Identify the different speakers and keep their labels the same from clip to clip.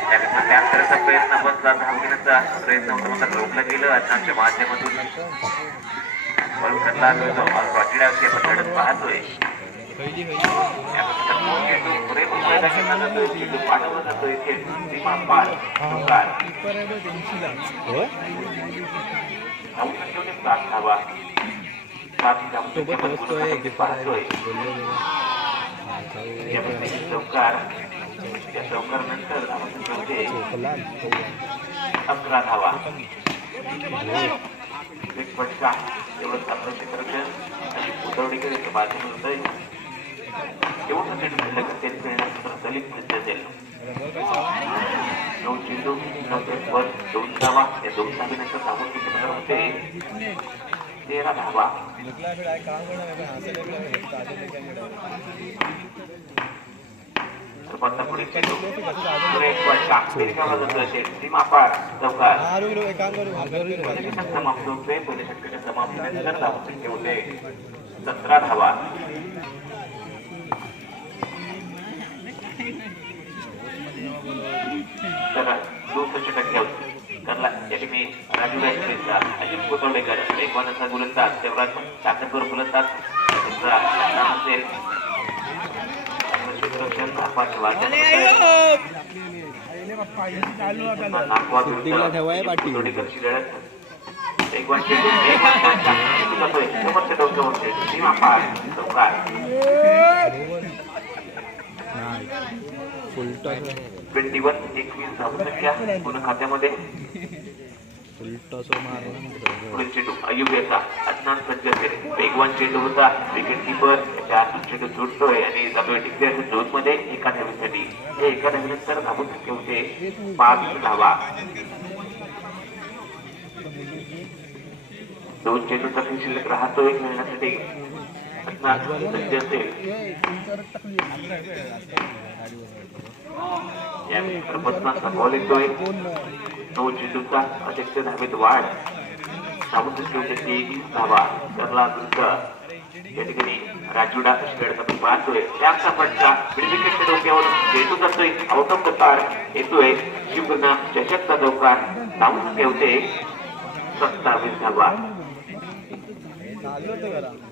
Speaker 1: त्यानंतर त्यानंतरचा प्रयत्न बसला धावण्याचा प्रयत्न होता मात्र रोखला गेलं अडचणच्या माध्यमातून वळकरला जो रॉटिडाची आपण लढत पाहतोय पाठवला जातोय थेट सीमा पार नऊ चौकार त्या चौकार नंतर अकरा धावा एक फटका एवढं सामना क्षेत्ररक्षण आणि उतरवडीकडे याच्या बाजूने होतंय एवढं चेंडू खेळलं की तेल खेळण्यानंतर दलित सिद्ध असेल नऊ चेंडू नऊ वर दोन धावा या दोन धावेनंतर धावून किती होते तेरा धावा. तर पत्ता पुढे चेंडू एक फटका फिरकावला जातोय शेठ सीमा चौकार समाप्त होते पहिल्या षटकाच्या समाप्तीनंतर धावसंख्य सतरा धावा. तर दुसरं षटक घेऊन करला. या ठिकाणी राजू व्यासपीठचा अजित कोतवडेकर वेगवानाचा गोलंदाज तेवढा ताकदवर गोलंदाज असेल ट्वेंटी वन एकवीस धावसंख्या पूर्ण खात्यामध्ये पुढील चेंडू अयुब याचा अज्ञान सज्जते वेगवान चेंडू होता. विकेट किपर त्याच्या हातून चेंडू सुटतोय आणि जमीन टिकले झोनमध्ये एका धावीसाठी हे एका धावीनंतर धावून ठेवते पाच धावा. दोन चेंडू खेळ शिल्लक राहतोय खेळण्यासाठी. अदनान सज्ज असेल. यानंतर पद्माचा बॉल येतोय. तो चेंडूचा अध्यक्ष धावेत म्हणजे वाढ सामुद्र शेवटी तेवीस धावा करला विरुद्ध या ठिकाणी राजुडा खेळत आपण पाहतोय. त्याचा फटका विकेटच्या डोक्यावर चेंडू जातोय आउट ऑफ येतोय. शिवगुना चषकचा चौकार धावून ठेवते. सत्तावीस धावा.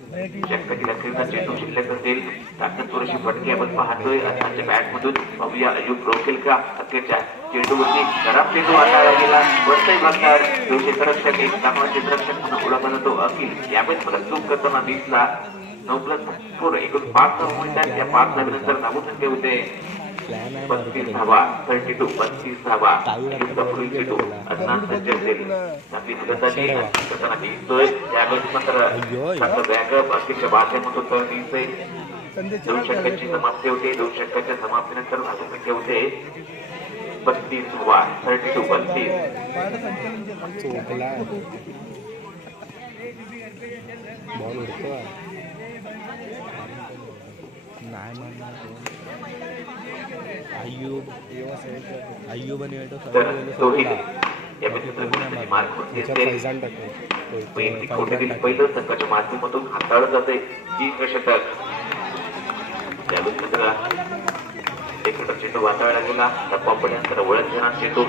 Speaker 1: षटकातील अखेरचा चेंडू शिल्लक असेल. ताकद थोडीशी फटके आपण पाहतोय. आजच्या बॅट मधून पाहूया अयुब रोखेल का? अखेरच्या चेंडूवरती खराब चेंडू हाताळला गेला. वरचाही भागणार तो क्षेत्ररक्षक एक चांगला क्षेत्ररक्षक म्हणून ओळखला जातो अखिल. यावेळेस मला चूक करताना दिसला. नऊ प्लस फोर एकूण पाच धावा मिळतात त्या पाच धावेनंतर धावून संख्या होते. पस्तीस धावा थर्टी टू पस्तीस धावा पुढील चेंडू अदनान सज्ज असेल आपली त्यावेळेस मात्र मात्र बॅकअप अखेरच्या बाध्यामधून तर दिसतोय दोन षटकांची समाप्ती होते दोन षटकाच्या समाप्तीनंतर धावून संख्या होते बत्तीस धावा थर्टी टू बत्तीस
Speaker 2: बॉल उडतो नाही अय्यूब आणि
Speaker 1: पहिलं संघाच्या माध्यमातून हाताळलं जाते तीन षटक एक चेंडू वाताळला गेला टप्पा पडल्यानंतर वळण घेणार चेंडू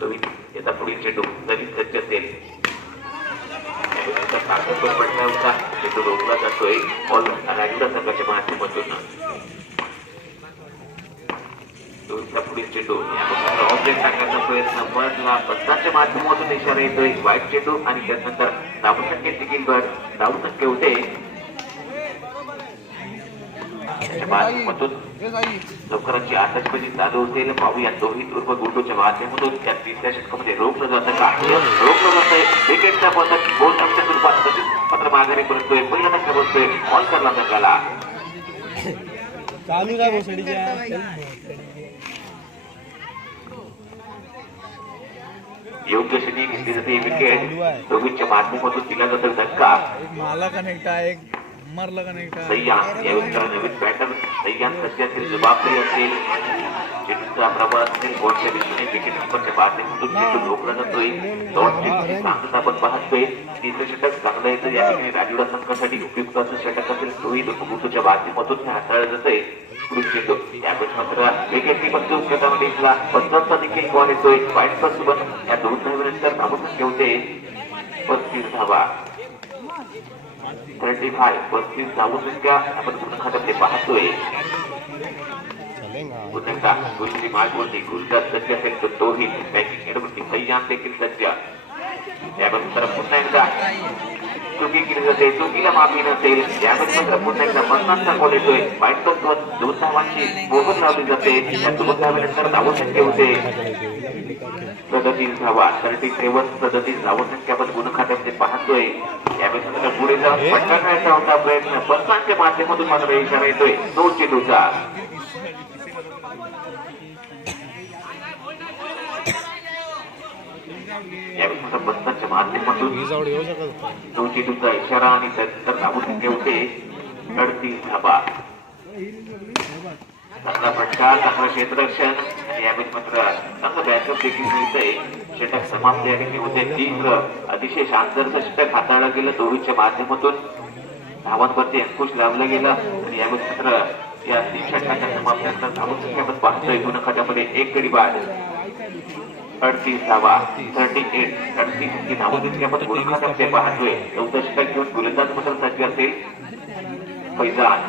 Speaker 1: तो याचा पुढील चेंडू नवीन सज्ज असेल. पडला होता. चेंडू रोखला जातोय बॉल संघाच्या माध्यमातून दोनचा पुढील चेंडू यामध्ये ऑब्जेक्ट टाकण्याचा प्रयत्न बसला बसण्याच्या माध्यमातून इशारा येतोय. वाईट चेंडू आणि त्यानंतर धावू शक्य तिकीटवर धावू शक्य होते. माध्यमातून लवकरच आतषबाजी चालू असेल पाहूया दोहित उर्फ गुंडूच्या माध्यमातून. त्या तिसऱ्या षटकामध्ये रोखलं जातं का? रोखलं जातंय. विकेटचा पद्धत बोल अंक स्वरूपात मात्र माघारी परतोय पहिला धक्का बसतोय ऑल करला संघाला
Speaker 2: चालू
Speaker 1: योग्य क्षणी घेतली जाते ही विकेट. रोहितच्या माध्यमातून दिला जातो धक्का.
Speaker 2: माला कनेक्ट आहे मरला का नाही
Speaker 1: सय्यान यावेळी नवीन बॅटर सय्यान कशी जबाबदारी असेल चेंडूचा प्रभाव असेल कोणत्या दिशेने विकेट नंबरच्या चेंडू रोखला जातोय दोन चेंडूची सांगता आपण पाहतोय तिसरं षटक चांगलं येतं या ठिकाणी राजूडा संघासाठी उपयुक्त असं षटक असेल रोहित मुकुटच्या बाजूमधून हे हाताळलं जातंय मात्र विकेटची बंद देखील बॉल येतोय पॉईंटचा सोबत या दोन धाव्यानंतर धावून ठेवते पस्तीस धावा थर्टी फाय पस्तीस धावून इतक्या आपण पुन्हा खात्यामध्ये पाहतोय पुन्हा एकदा गुरुजी मार्गवरती सज्ज असेल तर तोही बँकिंग खेळवरती सह्यान देखील सज्ज त्याबद्दल पुन्हा एकदा चुकी केली जाते चुकीला माफी नसेल यावेळेस मात्र पुन्हा एकदा येतोय दोन धावांची मोहर लावली जाते. या दोन धाव्यानंतर धावून शक्य होते. सदतीस धावा थर्टी सेवन सदतीस धावून संख्या आपण गुण खात्यामध्ये पाहतोय मात्र पुढे जाऊन पटका खेळायचा होता प्रयत्न. पंचांच्या माध्यमातून मात्र इशारा येतोय. तो चेंडूचा मात्र पंचांच्या माध्यमातून
Speaker 2: जवळ येऊ शकत होता.
Speaker 1: तो चेंडूचा इशारा आणि त्यानंतर होते अडतीस धाबा. चांगला फटका चांगलं क्षेत्ररक्षण आणि यावेळेस मात्र चांगलं बॅकअप देखील मिळतंय. षटक समाप्त या ठिकाणी होते. तीव्र अतिशय शांतरचं षटक हाताळलं गेलं दोघींच्या माध्यमातून. धावांवरती अंकुश लावलं गेलं. आणि यावेळेस मात्र या तीन षटकाच्या समाप्तीनंतर धावून संख्या आपण पाहतोय. गुण खात्यामध्ये एक गडी बाद. अडतीस धावा थर्टी एट अडतीस ही धावून इतक्या आपण गुण खात्यामध्ये पाहतोय चौदा षटक घेऊन गोलंदाज मात्र सज्ज असेल. फैजान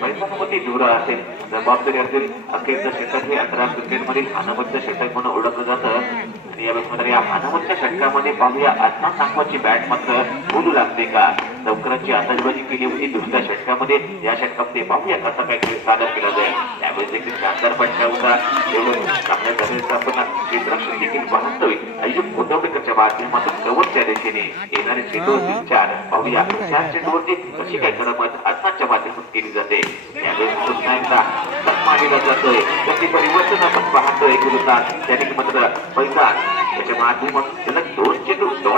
Speaker 1: फैजानमध्ये धुरा असेल जबाबदारी असेल अखेरचं षटक हे अकरा क्रिकेटमधील अनवद्य षटक म्हणून ओळखलं जातं. आणि यावेळेस मात्र या अनवद्य षटकामध्ये पाहूया आत्मा नागवाची बॅट मात्र बोलू लागते का? नौकरांची आतषबाजी केली होती दुसऱ्या षटकामध्ये. या षटकामध्ये पाहूया कसा काय खेळ सादर केला जाईल. त्यावेळेस देखील शानदार फटका होता. एवढं चांगल्या झालेलं आपण क्षेत्ररक्षण देखील पाहतोय. अय्यूब कोटवडेकरच्या माध्यमातून कवरच्या दिशेने येणारे चेंडू होतील चार पाहूया. चार चेंडूवरती कशी काय कडमत अण्णांच्या माध्यमातून केली जाते. त्यावेळेस पुन्हा एकदा सन्मान दिला जातोय. त्याची परिवर्तन आपण पाहतोय गुरुदास? त्याने मात्र पैसा त्याच्या माध्यमातून सलग दोन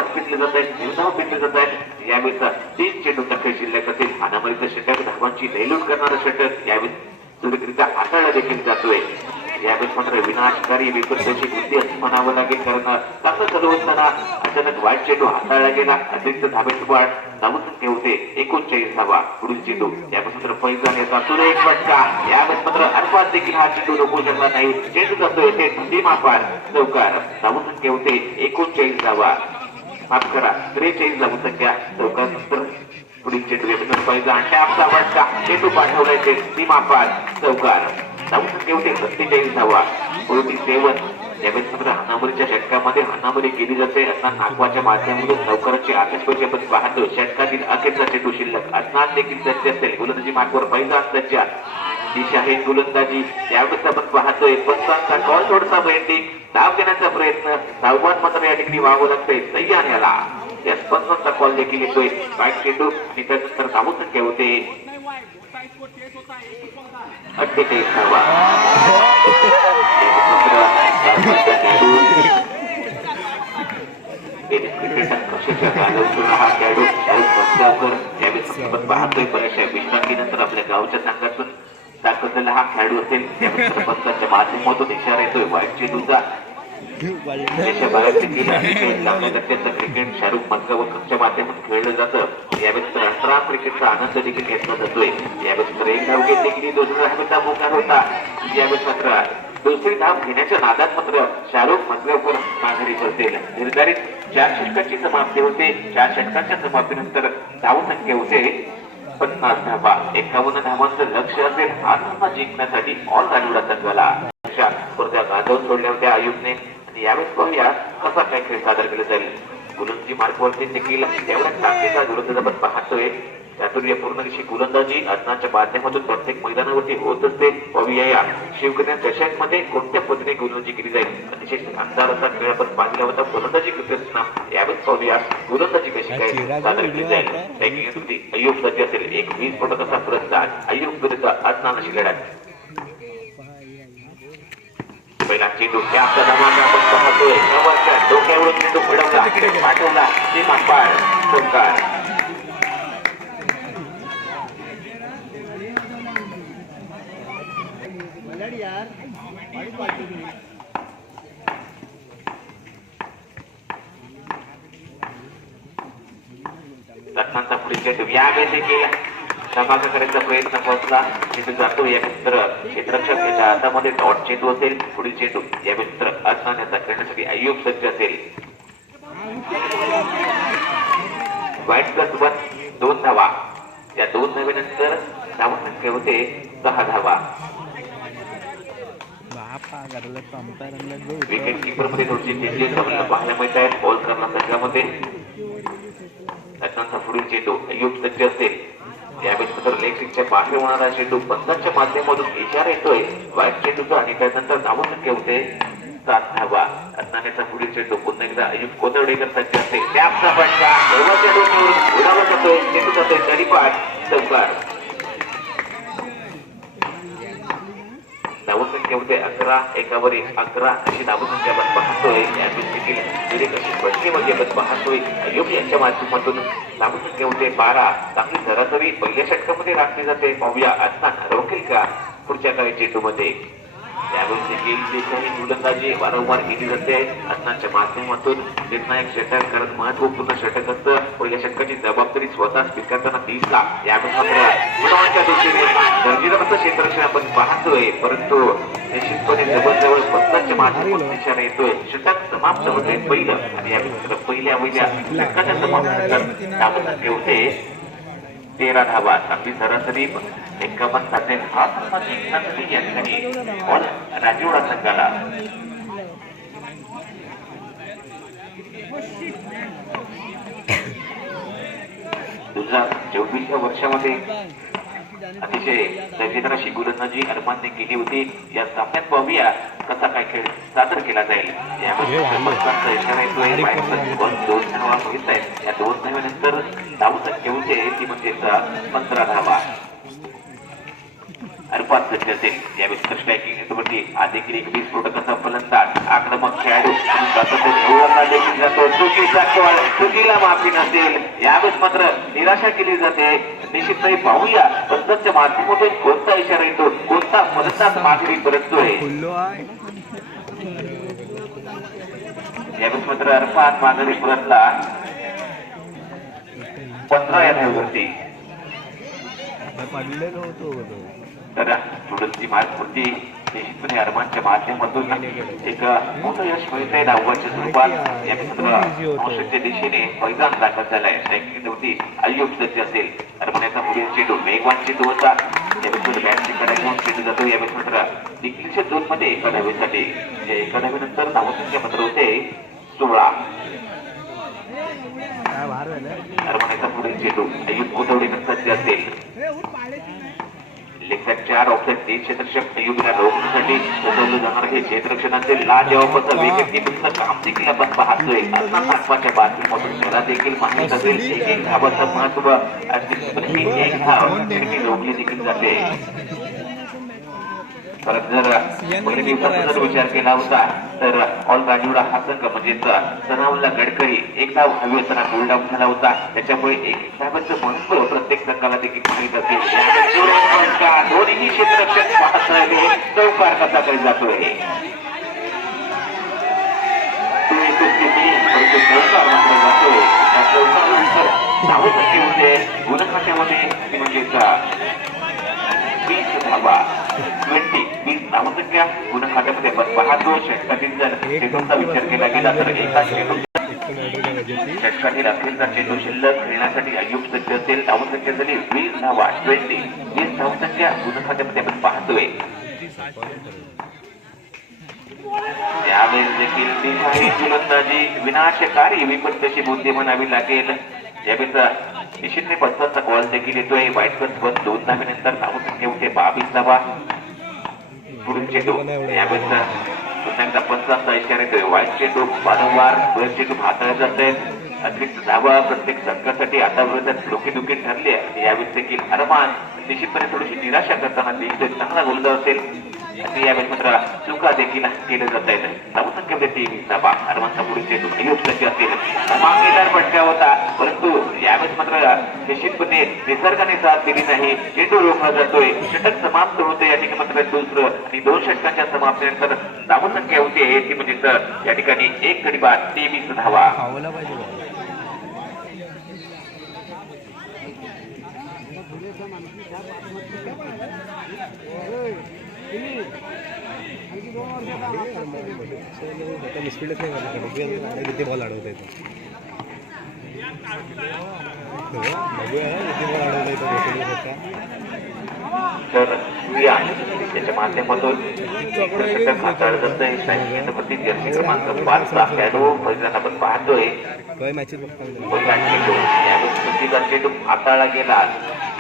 Speaker 1: चेंडू पिटले जात आहेत निर्धाव पिटले जात आहेत. यावेळेस तीन चेंडू तक्के शिल्लक असेल अनामरीचं षटक धावांची लैलूट करणारं षटक. यावेळेस सुरक्षितरित्या हाताळला देखील जातोय. यावेळेस मात्र विनाशकारी विपरीताची बुद्धी असं म्हणावं लागेल कारण चांगलं चालू असताना अचानक वाईट चेंडू हाताळला गेला. अतिरिक्त धाब्याची वाढ धावून संख्या होते. एकोणचाळीस धावा पुढील चेंडू. यावेळेस मात्र पैसा येतात तुला एक फटका. यावेळेस मात्र अल्फात देखील हा चेंडू रोखू शकला नाही. चेंडू जातो येथे सीमा पार चौकार धावून संख्या होते. एकोणचाळीस धावा माफ करा. त्रेचाळीस धावून संख्या चौकार पुढील चेंडू यावेळेस पैसा आणि टॅपचा वाटका चेंडू पाठवण्याचे सीमापार चौकार. धावून सत्तेचाळीस धावा फोर्टी सेवन. हानामरीच्या षटकामध्ये हानामरी केली जाते. असा नागवाच्या माध्यमातून नौकराची आकाशवाणी आपण पाहतो. षटकातील अखेरचा चेंडू शिल्लक. असणार देखील सज्ज असेल. गोलंदाजी मार्गवर पहिला असल्याच्या दिशा आहे गोलंदाजी. त्यावेळेस आपण पाहतोय पंचांचा कॉल थोडासा बैठक धाव घेण्याचा प्रयत्न धावबाद मात्र या ठिकाणी व्हावं लागतंय. सह्यान याला. त्या पंचांचा कॉल देखील येतोय. बॅट चेंडू आणि त्यानंतर धावून संख्या होते. अठ्ठेचाळीस धावा खेळाडू पाहतोय बऱ्याचशा विश्रांतीनंतर आपल्या गावच्या संघातून दाखवलेला हा खेळाडू असेल त्यावेळी सरपंचाच्या माध्यमातून इशारा येतोय. वाईट चेंडूचा देशाच्या बाहेर देखील अतिशय चांगल्या दर्जाचं क्रिकेट शाहरुख माध्यमातून खेळलं जातं. यावेळेस तर अठरा क्रिकेटचा आनंद देखील घेतला जातोय. यावेळेस तर एक धाव घेतली की दुसरा धावेचा मोकार होता. यावेळेस मात्र दुसरी धाव घेण्याच्या नादात मात्र शाहरुख पंजाबकर माघारी करतील निर्धारित चार षटकांची समाप्ती होते. चार षटकांच्या समाप्तीनंतर धाव संख्या होते. पन्नास धावा एकावन्न धावांचं लक्ष असेल हा सामना जिंकण्यासाठी ऑल राजूला संघाला अशा स्पर्धा गाजवून सोडल्या होत्या आयुबने आणि यावेळेस पाहूया कसा काय खेळ सादर केला जाईल गुलंजी मार्गवरती देखील तेवढ्या ताकदीचा विरोधात आपण पाहतोय चातुर्य पूर्ण दिवशी गोलंदाजी अडचणाच्या माध्यमातून प्रत्येक मैदानावरती होत असते. पाहूया या शिवकन्या दशकमध्ये कोणत्या पद्धतीने गोलंदाजी केली जाईल. अतिशय शानदार असा खेळ आपण पाहिला होता. गोलंदाजी करत असताना यावेळेस पाहूया गोलंदाजी कशी काय सादर केली जाईल. to the अय्यूब सज्ज असेल एक वीस फटक असा पुरस्कार. अय्यूब विरुद्ध अदनान अशी लढत पहिला चेंडू त्या धमाका आपण पाहतोय. नवरच्या डोक्यावरून चेंडू मिळवला पाठवला. सीमा पार चौकार रत्नांचा पुढील चेंडू या यावेळेस देखील धमाका करायचा प्रयत्न पोहोचला. चेंडू जातो या मित्र. क्षेत्रक्षक याच्या हातामध्ये डॉट चेंडू असेल पुढील चेंडू या मित्र अदनान याचा खेळण्यासाठी अय्यूब सज्ज असेल. वाईट प्लस वन दोन धावा. या दोन धावेनंतर धावा संख्या होते सहा धावा. विकेट किपरमध्ये थोडीशी चेंजेस आपल्याला पाहायला मिळत आहेत बॉल करणार संघामध्ये. रत्नांचा पुढील चेंडू अय्यूब सज्ज असेल यावेळेस मात्र बाहेर होणारा चेंडू पंचांच्या माध्यमातून इशारा येतोय. वाईट चेंडूचा आणि त्यानंतर धावा संख्या होते. सात धावा. रत्नानेचा पुढील चेंडू पुन्हा एकदा अयुब कोतर्डेकर सज्ज असेल त्याचा फटका. देवाच्या डोक्यावरून उडाला जातोय चेंडू जातोय तरीपाठ चौकार. धावसंख्या अकरा एकावर एक अकरा अशी धावसंख्या आपण पाहतोय या विवेक अशी फटकेमध्ये आपण पाहतोय. अयोग यांच्या माध्यमातून धावसंख्या होते बारा. चांगली सरासरी पहिल्या षटकामध्ये राखली जाते. पाहूया असताना रोखेल का पुढच्या काही चेंडूमध्ये त्यावेळेस देखील गोलंदाजी वारंवार केली जाते असण्याच्या माध्यमातून निर्णायक षटक करत महत्त्वपूर्ण षटक असतं व या षटकाची जबाबदारी स्वतः स्वीकारताना दिसला. यावेळेस मात्र गुणवाच्या दिशेने दर्जेदार असं आपण पाहतोय. परंतु निश्चितपणे जवळजवळ पत्ताच्या माध्यमातून इशारा येतोय. षटक समाप्त होते पहिलं आणि या मित्र पहिल्या पहिल्या षटकाच्या समाप्त होते तेरा धावा आपली सरासरी साधेल हा सामना जिंकण्यासाठी या ठिकाणी बॉल राजीवडा संघाला दोन हजार चोवीसच्या वर्षामध्ये अतिशय दर्जेदार अशी गोलंदाजी अरमानने केली होती. या सामन्यात पाहूया कसा काय खेळ सादर केला जाईल दोन धावा होत आहेत. या दोन धाव्यानंतर धावसंख्या होते ती म्हणजे पंधरा धावा. अरबाज सज्ज असेल. यावेळेस स्ट्रायकिंग हेतूवरती आज देखील एक वीस फुटकाचा फलंदाज आक्रमक खेळाडू देखील जातो चुकीचा खेळ चुकीला माफी नसेल. यावेळेस मात्र निराशा केली जाते. निश्चितपणे पाहूया पंचांच्या माध्यमातून कोणता इशारा येतो कोणता फलंदाज माघारी परततोय यावेळेस मात्र अरफात माघारी परतला पंधरा या धावेवरती
Speaker 2: पडलेलो होतो
Speaker 1: तर स्टुडंटची मार्कवरती निश्चितपणे अरमानच्या माध्यमातून एक मोठं यश मिळत आहे धावच्या स्वरूपात या संसदच्या दिशेने पैदान दाखल झालाय. रँकिंग होती अय्यूब सज्ज असेल. अरमान्याचा मुलीन चेंडू वेगवान चेंडू होता. या मित्र बॅटची कडे घेऊन चेंडू जातो. या मित्र डिक्लीच्या दोन मध्ये एका धावेसाठी या एका धावेनंतर धावसंख्या मात्र होते सोळा.
Speaker 2: काय भार झालं
Speaker 1: अरमान्याचा पुढील चेंडू अय्यूब कोथवडीकर सज्ज असेल. लेखक चार ऑप्शन तीन क्षेत्ररक्षक अयुबला रोखण्यासाठी बसवलं जाणार हे क्षेत्ररक्षण असेल लाजवाबाचं वेगळं टीमचं काम देखील आपण पाहतोय. महत्त्वाच्या बातमीमधून मला देखील माहीत असेल एक एक धावाचं महत्त्व असेल एक धाव खिडकी रोखली देखील जाते. परत जर पहिल्या दिवसाचा जर विचार केला होता तर ऑल राजूडा हा संघ म्हणजे सनावला गडकरी एक धाव हवी असताना गोल्ड आउट झाला होता. त्याच्यामुळे एक धावाचं महत्त्व प्रत्येक संघाला देखील माहीत असेल. दोन्ही क्षेत्ररक्षक पाहत राहिले चौकार कसा काही जातोय. तो चौकार मात्र जातोय. या चौकारानंतर धावसंख्या होते गुणखात्यामध्ये ती म्हणजेच वीस धावा. ट्वेंटी वीस धावसंख्या गुण खात्यामध्ये आपण पाहतो षटकातील जर चेंडूचा विचार केला गेला तर एका चेंडू
Speaker 2: एकटं ऑर्डर करायची
Speaker 1: षटकातील अखेरचा चेंडू शिल्लक खेळण्यासाठी अयुब सज्ज असेल धावसंख्या झाली वीस धावा ट्वेंटी वीस धावसंख्या गुण खात्यामध्ये आपण पाहतोय. यावेळेस देखील ती आहे गोलंदाजी विनाशकारी विपत्तीची बुद्धी म्हणावी लागेल. यावेळेस निश्चितने पंचांचा कॉल देखील येतोय. वाईट बस बस दोन धावेनंतर धावून ठेवते. बावीस धावा पुढील चेंडू यावेळेस पुन्हा एकदा पंचांचा इशारा येतोय. वाईट चेंडू वारंवार दोन चेंडू हाताळले जात आहेत अतिरिक्त धावा प्रत्येक संघासाठी आतापर्यंत डोकेदुखी ठरली आहे. यावेळेस देखील हरमान निश्चितपणे थोडीशी निराशा करताना दिसतोय. चांगला गोलंदाज असेल. आणि यावेळेस मात्र चुका देखील केल्या जात आहेत धावसंख्येमध्ये तीन धावा अरमानचा पुढील चेंडू अयोप सज्ज असेल मागणीदार फटका होता. परंतु यावेळेस मात्र निश्चितपणे निसर्गाने साथ दिली नाही. चेंडू रोखला जातोय. षटक समाप्त होते. या ठिकाणी मात्र दुसरं आणि दोन षटकांच्या समाप्तीनंतर धावसंख्या होती. ती म्हणजे तर या ठिकाणी एक गडी बाद तेवीस धावा.
Speaker 2: आता मिसफिल्डच नाही करणार का? बघूया आता किती बॉल अडवता येतो हो, बघूया किती बॉल अडवता येतो
Speaker 1: क्रिया याच्या माध्यमातून षटक हाताळत जर्सी क्रमांक खेळाडू आपण पाहतोय. हाताळला गेला.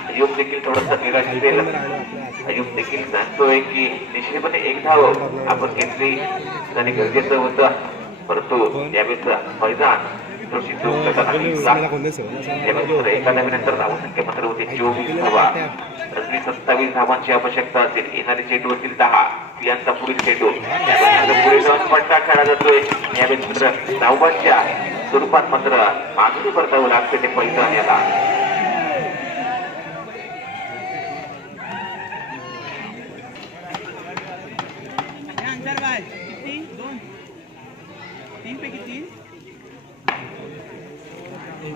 Speaker 1: अयुब देखील थोडंसं निराश
Speaker 2: पण
Speaker 1: अयुब देखील जाणतोय की निश्चितपणे एक धाव आपण घेतली त्याने गरजेचं होतं. परंतु यावेळेस मैदान चूक एका धावसंख्या मात्र होती. चोवीस धावा. रजनी सत्तावीस धावांची आवश्यकता असेल. येणारे चेंडू असतील दहा. यांचा पुढील चेंडू पुढे जाऊन पट्टा खेळला जातोय. यावेळेस मात्र धावांच्या स्वरूपात मात्र मागणी परतावं लागते ते पैसा याला
Speaker 3: आन्सर बाय किती दोन तीन पैकी तीन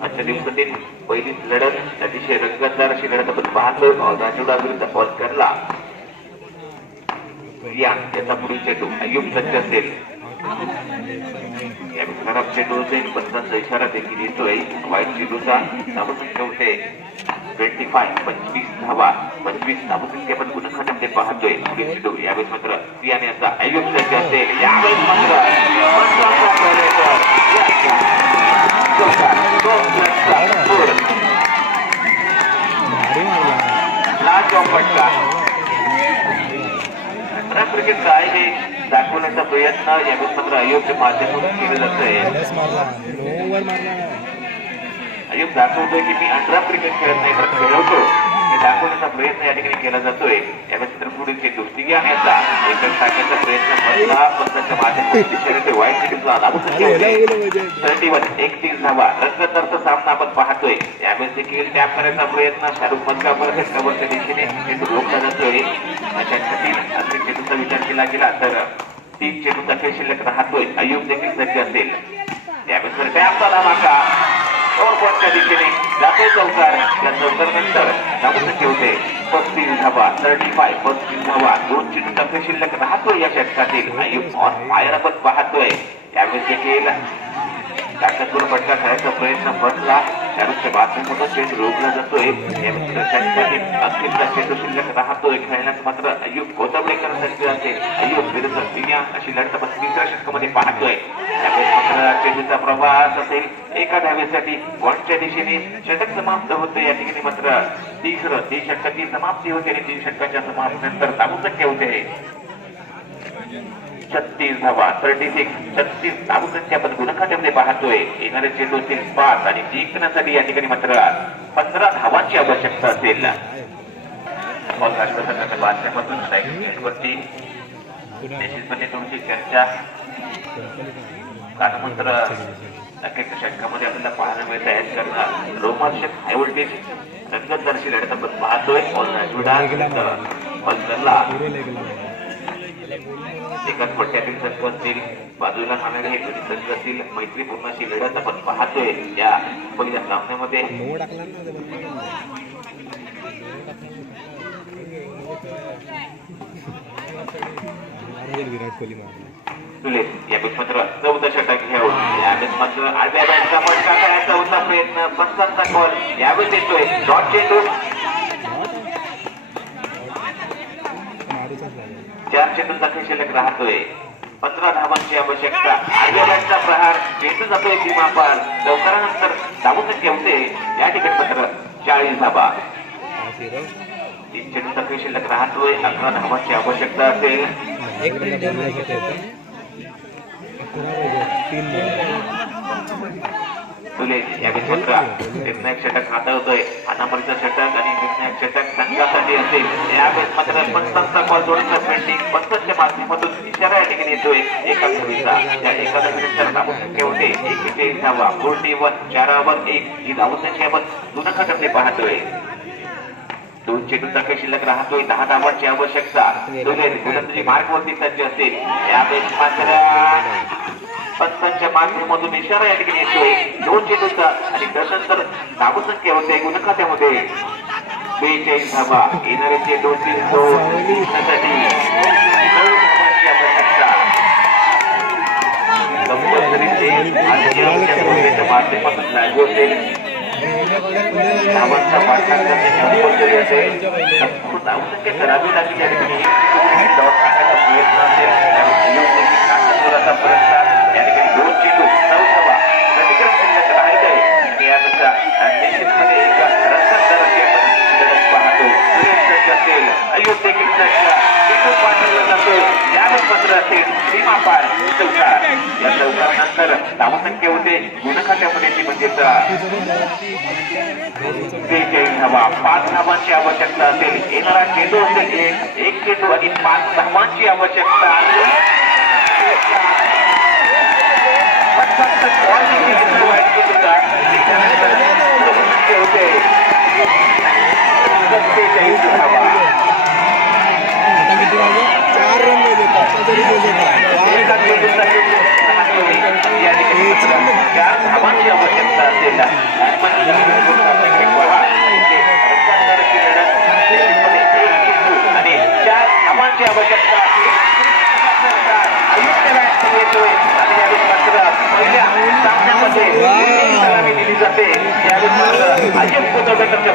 Speaker 1: आजच्या दिवसातील पहिलीच लढत अतिशय रंगतदार अशी लढत आपण पाहतो राजुडा विरुद्ध बॉल करला या त्याचा पुढील चेंडू अयुब सज्ज असेल. यावेळी खराब चेंडू असेल पंचांचा इशारा देखील येतोय. वाईट चेंडूचा धावसंख्या होते ट्वेंटी फाय पंचवीस धावा. पंचवीस धावसंख्या पण गुणखंडामध्ये पाहतोय. पुढील चेंडू यावेळेस मात्र स्त्रियाने याचा अयुब सज्ज असेल. यावेळेस मात्र पंचांचा क्रिकेट काय हे दाखवण्याचा प्रयत्न यावेळेस मात्र अयोग्य माध्यमातून केलं जात आहे
Speaker 2: प्लस
Speaker 1: अयोग दाखवतोय की मी अंतरा क्रिकेट खेळत नाही तर खेळवतो दाखवण्याचा प्रयत्न या ठिकाणी केला जातोय. यावेळेस मात्र दृष्टी चेंडू तिघ्या एकच टाकण्याचा प्रयत्न बनला पण त्याच्या माध्यमातून वाईट चेंडूचा लाभ
Speaker 2: याला गेलं
Speaker 1: धावा. रंगतदारचा सामना आपण पाहतोय. यावेळेस देखील टॅप करण्याचा प्रयत्न. शाहरुख मधकावर कव्हरच्या दिशेने चेंडू रोखला जातोय. अशासाठी असे चेंडूचा विचार केला गेला तर तीन चेंडूचा खेळ शिल्लक राहतोय. अयुब देखील सज्ज असेल. त्यावेळेस टॅप झाला नाका धमाका ओव्हरपॉटच्या दिशेने जातोय चौकार. या चौकार नंतर धावसंख्या होते पस्तीस धावा थर्टी फाय पस्तीस धावा. दोन चेंडूचा खेळ शिल्लक राहतोय या षटकातील. अयुब ऑन फायर आपण पाहतोय. यावेळेस देखील ताकदपूर फटका खेळायचा प्रयत्न बनला. त्यानुसार बातमीमधून चेंडू रोखला जातोय. यावेळी षटकातील अखेरचा चेंडू शिल्लक राहतोय. खेळण्यास मात्र अयुब गोतावळेकर सज्ज असेल अयुब विरुद्ध सिन्या अशी लढत आपण तिसऱ्या षटकामध्ये पाहतोय. त्यावेळेस मात्र चेंडूचा प्रवास असेल. एका धावेसाठी पॉईंटच्या दिशेने षटक समाप्त होते. या ठिकाणी मात्र तिसरं तीन षटकाची समाप्ती होते आणि तीन षटकाच्या समाप्तीनंतर धावसंख्या होते. छत्तीस धावा थर्टी सिक्स छत्तीस धावसंख्या आपण गुणखात्यामध्ये पाहतोय. येणारे चेंडू असतील पाच आणि जिंकण्यासाठी या ठिकाणी मात्र पंधरा धावांची आवश्यकता असेल. बॉल राष्ट्रसंघाच्या निश्चितपणे तुमची चर्चा. कानमंत्र अखेरच्या षटकामध्ये आपल्याला पाहायला मिळत. आहे कारण रोमांचक हाय व्होल्टेज रंगतदर्शी लढत आपण पाहतोय. बॉल एकाच पट्ट्यातील संघ असतील बाजूला खाणारे हे दोन्ही संघ असतील मैत्रीपूर्ण अशी लढत आपण पाहतोय या पहिल्या सामन्यामध्ये.
Speaker 2: विराट कोहली मारला
Speaker 1: सुलेस यावेळेस मात्र चौदा षटक घ्यावं यावेळेस मात्र आडव्या बॅटचा मटका करायचा होता प्रयत्न. पंचांचा कॉल यावेळेस येतोय डॉट चेंडू चार चेंडूचा खेळ शिल्लक राहतोय. पंधरा धावांची आवश्यकता. आडव्या बॅटचा प्रहार चेंडू जातोय सीमापार लवकरानंतर धावून ठेवते या ठिकाणी मात्र चाळीस धाबा तीन चेंडू तक्रार शिल्लक राहतोय. अकरा धावांची आवश्यकता असेल.
Speaker 2: एक मिनिट
Speaker 1: या निर्णायक षटक हाताळतोय. अनामरीचा षटक आणि निर्णायक षटक संघासाठी असेल यावेळेस मात्र पंचांचा कॉल जोडीचं पेंटिंग पंचांच्या माध्यमातून इशारा या ठिकाणी येतोय. एका धावीचा या एका धावीनंतर धावसंख्या होते. एकेचाळीस धावा. फोर्टी वन चारावर एक ही धावसंख्या आपण जुनं खटपणे पाहतोय. दोन चेंडूचा खेळ शिल्लक राहतोय दहा धावांची आवश्यकता. गोलंदाजी मार्गवरती सज्ज असेल यावेळेस मात्र पंचांच्या माध्यमातून इशारा या ठिकाणी येतोय. दोन चेंडूचा आणि त्यानंतर धावसंख्या होते गुण खात्यामध्ये. बेचाळीस धावा. येणारे चेंडू तीन दोन. आवश्यकता. कंपल्सरी माध्यमातून लागू असेल धावांचा पाठलाग करण्याची कंपल्सरी असेल संपूर्ण धावसंख्या करावी लागेल या ठिकाणी डॉट टाकण्याचा प्रयत्न असेल त्यामुळे योग्य काटकसराचा प्रयत्न या ठिकाणी दोन चेंडू नऊ धावा प्रतिक्रम शिल्लक राहिलं आहे आणि यानुसार निश्चितपणे एक रसदाराची आपण लढत पाहतो सुरेश सज्ज असेल अयोध्ये कृष्णाच्या चेंडू असेल चौकार या चौकारानंतर धावसंख्या होते गुण ती म्हणजेच बेचाळीस धावा पाच धावांची आवश्यकता असेल येणारा चेंडू असेल म्हणजे एक एक चेंडू आणि पाच धावांची आवश्यकता असेल पंचाहत्तर बॉल देखील इथं वाईट होत होता. त्याच्यानंतर धावसंख्या होते सत्तेचाळीस धावा
Speaker 2: आता किती वाजले चार रन पाहिजे पाचचा जरी गेले
Speaker 1: एका चेंडूचा चेंडू राहतोय. या ठिकाणी मात्र चार धावांची आवश्यकता असेल आणि मग आपल्याकडे पहा. इथे रंगतदाराची लढत. निश्चितपणे एक चेंडू आणि चार धावांची आवश्यकता आयुक्त बॅट्समन येतोय आणि यावेळी मात्र पहिल्या सामन्यामध्ये विजयी सलामी दिली जाते यावेळी मात्र अजित कोतर्वेकरच्या